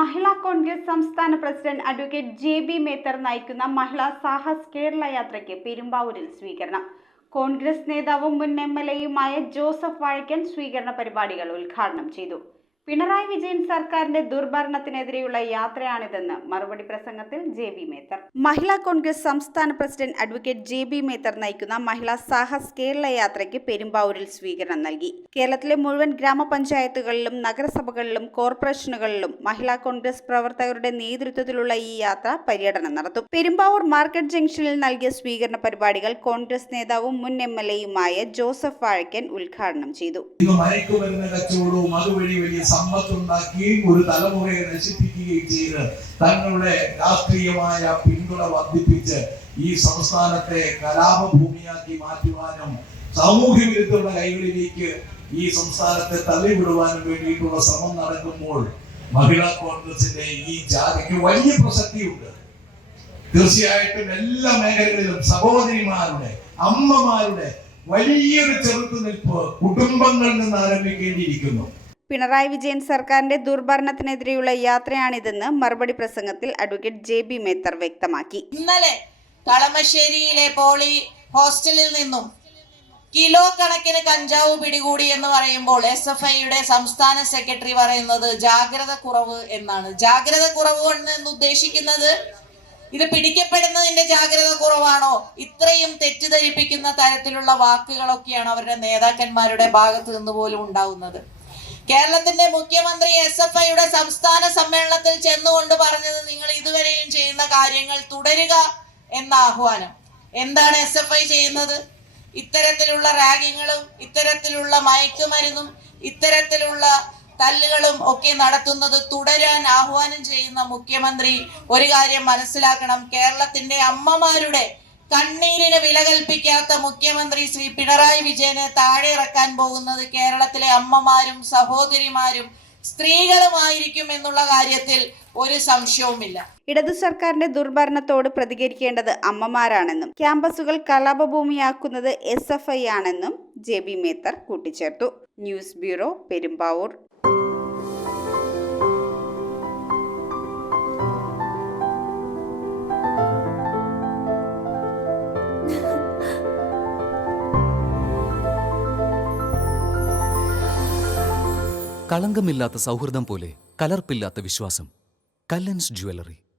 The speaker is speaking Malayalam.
മഹിളാ കോൺഗ്രസ് സംസ്ഥാന പ്രസിഡന്റ് അഡ്വക്കേറ്റ് ജെ.ബി. മേത്തർ നയിക്കുന്ന മഹിളാ സാഹസ് കേരള യാത്രയ്ക്ക് പെരുമ്പാവൂരിൽ സ്വീകരണം. കോൺഗ്രസ് നേതാവും മുൻ എം.എൽ.എയുമായ ജോസഫ് വാഴക്കൻ സ്വീകരണ പരിപാടികൾ ഉദ്ഘാടനം ചെയ്തു. പിണറായി വിജയൻ സർക്കാരിന്റെ ദുർഭരണത്തിനെതിരെയുള്ള യാത്രയാണിതെന്ന് മറുപടി പ്രസംഗത്തിൽ ജെ.ബി. മേത്തർ. മഹിളാ കോൺഗ്രസ് സംസ്ഥാന പ്രസിഡന്റ് അഡ്വക്കേറ്റ് ജെ.ബി. മേത്തർ നയിക്കുന്ന മഹിളാ സാഹസ് കേരള യാത്രയ്ക്ക് പെരുമ്പാവൂരിൽ സ്വീകരണം നൽകി. കേരളത്തിലെ മുഴുവൻ ഗ്രാമപഞ്ചായത്തുകളിലും നഗരസഭകളിലും കോർപ്പറേഷനുകളിലും മഹിളാ കോൺഗ്രസ് പ്രവർത്തകരുടെ നേതൃത്വത്തിലുള്ള ഈ യാത്ര പര്യടനം നടത്തും. പെരുമ്പാവൂർ മാർക്കറ്റ് ജംഗ്ഷനിൽ നൽകിയ സ്വീകരണ പരിപാടികൾ കോൺഗ്രസ് നേതാവും മുൻ എം.എൽ.എയുമായ ജോസഫ് വാഴക്കൻ ഉദ്ഘാടനം ചെയ്തു. സമ്പത്തുണ്ടാക്കി ഒരു തലമുറയെ നശിപ്പിക്കുകയും ചെയ്ത് തങ്ങളുടെ രാഷ്ട്രീയമായ പിന്തുണ വർദ്ധിപ്പിച്ച് ഈ സംസ്ഥാനത്തെ കലാപഭൂമിയാക്കി മാറ്റുവാനും സാമൂഹ്യ വിരുദ്ധരുടെ കൈകളിലേക്ക് ഈ സംസ്ഥാനത്തെ തള്ളിവിടുവാനും വേണ്ടിയിട്ടുള്ള ശ്രമം നടക്കുമ്പോൾ മഹിളാ കോൺഗ്രസിന്റെ ഈ ജാഥയ്ക്ക് വലിയ പ്രസക്തിയുണ്ട്. തീർച്ചയായിട്ടും എല്ലാ മേഖലകളിലും സഹോദരിമാരുടെ, അമ്മമാരുടെ വലിയൊരു ചെറുത്തുനിൽപ്പ് കുടുംബങ്ങളിൽ നിന്ന് ആരംഭിക്കേണ്ടിയിരിക്കുന്നു. പിണറായി വിജയൻ സർക്കാരിന്റെ ദുർഭരണത്തിനെതിരെയുള്ള യാത്രയാണിതെന്ന് മറുപടി പ്രസംഗത്തിൽ അഡ്വക്കേറ്റ് ജെ.ബി. മേത്തർ വ്യക്തമാക്കി. ഇന്നലെ കളമശ്ശേരിയിലെ പോളി ഹോസ്റ്റലിൽ നിന്നും കിലോ കണക്കിന് കഞ്ചാവ് പിടികൂടി എന്ന് പറയുമ്പോൾ SFIയുടെ സംസ്ഥാന സെക്രട്ടറി പറയുന്നത് ജാഗ്രത കുറവ് എന്നാണ്. ജാഗ്രത കുറവ് എന്ന് ഉദ്ദേശിക്കുന്നത് ഇത് പിടിക്കപ്പെടുന്നതിന്റെ ജാഗ്രത കുറവാണോ? ഇത്രയും തെറ്റിദ്ധരിപ്പിക്കുന്ന തരത്തിലുള്ള വാക്കുകളൊക്കെയാണ് അവരുടെ നേതാക്കന്മാരുടെ ഭാഗത്ത് നിന്ന് പോലും ഉണ്ടാവുന്നത്. കേരളത്തിന്റെ മുഖ്യമന്ത്രി SFIയുടെ സംസ്ഥാന സമ്മേളനത്തിൽ ചെന്നുകൊണ്ട് പറഞ്ഞത് നിങ്ങൾ ഇതുവരെയും ചെയ്യുന്ന കാര്യങ്ങൾ തുടരുക എന്ന ആഹ്വാനം. എന്താണ് SFI ചെയ്യുന്നത്? ഇത്തരത്തിലുള്ള റാഗിങ്ങും ഇത്തരത്തിലുള്ള മയക്കുമരുന്നും ഇത്തരത്തിലുള്ള തല്ലുകളും ഒക്കെ നടത്തുന്നത് തുടരാൻ ആഹ്വാനം ചെയ്യുന്ന മുഖ്യമന്ത്രി ഒരു കാര്യം മനസ്സിലാക്കണം. കേരളത്തിന്റെ അമ്മമാരുടെ കണ്ണീരിന് വില കൽപ്പിക്കാത്ത മുഖ്യമന്ത്രി ശ്രീ പിണറായി വിജയനെ താഴെ ഇറക്കാൻ പോകുന്നത് കേരളത്തിലെ അമ്മമാരും സഹോദരിമാരും സ്ത്രീകളുമായിരിക്കും എന്നുള്ള കാര്യത്തിൽ ഒരു സംശയവുമില്ല. ഇടതു സർക്കാരിന്റെ ദുർഭരണത്തോട് പ്രതികരിക്കേണ്ടത് അമ്മമാരാണെന്നും ക്യാമ്പസുകൾ കലാപഭൂമിയാക്കുന്നത് SFI ആണെന്നും ജെ.ബി. മേത്തർ കൂട്ടിച്ചേർത്തു. News bureau, Perumbavoor. കളങ്കമില്ലാത്ത സൗഹൃദം പോലെ കലർപ്പില്ലാത്ത വിശ്വാസം. കല്ലൻസ് ജ്വല്ലറി.